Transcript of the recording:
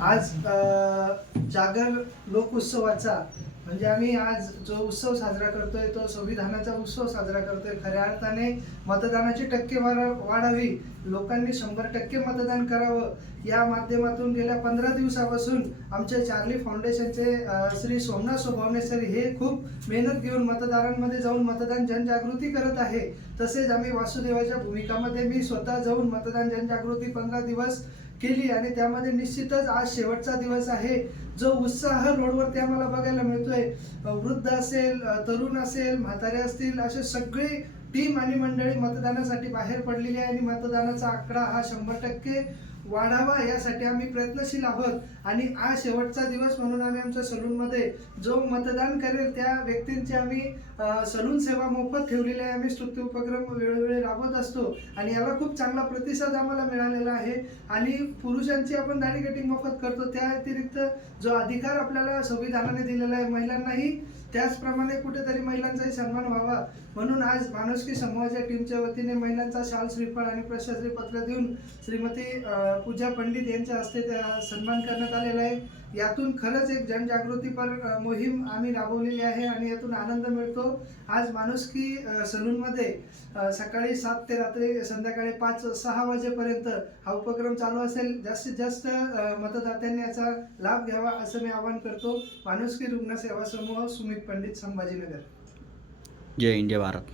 आज जागर लोक उत्सवाचा म्हणजे आम्ही आज जो उत्सव साजरा करतोय तो संविधानाचा उत्सव साजरा करतोय। खऱ्या अर्थाने मतदानाची टक्केवारी वाढावी, लोकांनी 100% मतदान करावं या माध्यमातून गेल्या 15 दिवसापासून आमचे चार्ली फाउंडेशनचे श्री सोमनाथ सोभावणे सर हे खूप मेहनत घेऊन मतदारांमध्ये जाऊन मतदान जनजागृती करत आहे। तसेच आम्ही वासुदेवाच्या भूमिकामध्ये मी स्वतः जाऊन मतदान जनजागृती 15 दिवस केली आणि त्यामध्ये निश्चितच आज शेवटचा दिवस आहे। जो उत्साह रोडवरती आम्हाला बघायला मिळतोय, वृद्ध असेल, तरुण असेल, म्हातारे असतील, असे सगळे टीम आणि मंडळी मतदानासाठी बाहेर पडलेली आहे आणि मतदानाचा आकडा हा 100% वाढावा यासाठी आम्ही प्रयत्नशील आहोत। आणि आज शेवटचा दिवस म्हणून आम्ही आमच्या सलूनमध्ये जो मतदान करेल त्या व्यक्तींची आम्ही सलून सेवा मोफत ठेवलेली आहे। आम्ही स्तुती उपक्रम वेळोवेळी राबवत असतो आणि याला खूप चांगला प्रतिसाद आम्हाला मिळालेला आहे। आणि पुरुषांची आपण दाढी कटिंग मोफत करतो, त्या व्यतिरिक्त जो अधिकार आपल्याला संविधानाने दिलेला आहे महिलांनाही त्याचप्रमाणे कुठेतरी महिलांचाही सन्मान व्हावा म्हणून आज माणुसकी समूहाच्या टीमच्या वतीने महिलांचा शाल, श्रीफळ आणि प्रशस्ती पत्र देऊन श्रीमती पूजा पंडित यांच्या हस्ते सन्मान करण्यात आलेला आहे। यातून खरंच एक जनजागृतीपर मोहीम आम्ही राबवलेली आहे आणि यातून आनंद मिळतो। आज माणुसकी सलूनमध्ये सकाळी 7 ते रात्री संध्याकाळी 5-6 वाजेपर्यंत हा उपक्रम चालू असेल। जास्तीत जास्त मतदात्यांनी याचा लाभ घ्यावा असं मी आवाहन करतो। माणुसकी रुग्ण सेवा समूह, सुमित पंडित, संभाजीनगर। जय हिंद, जय भारत।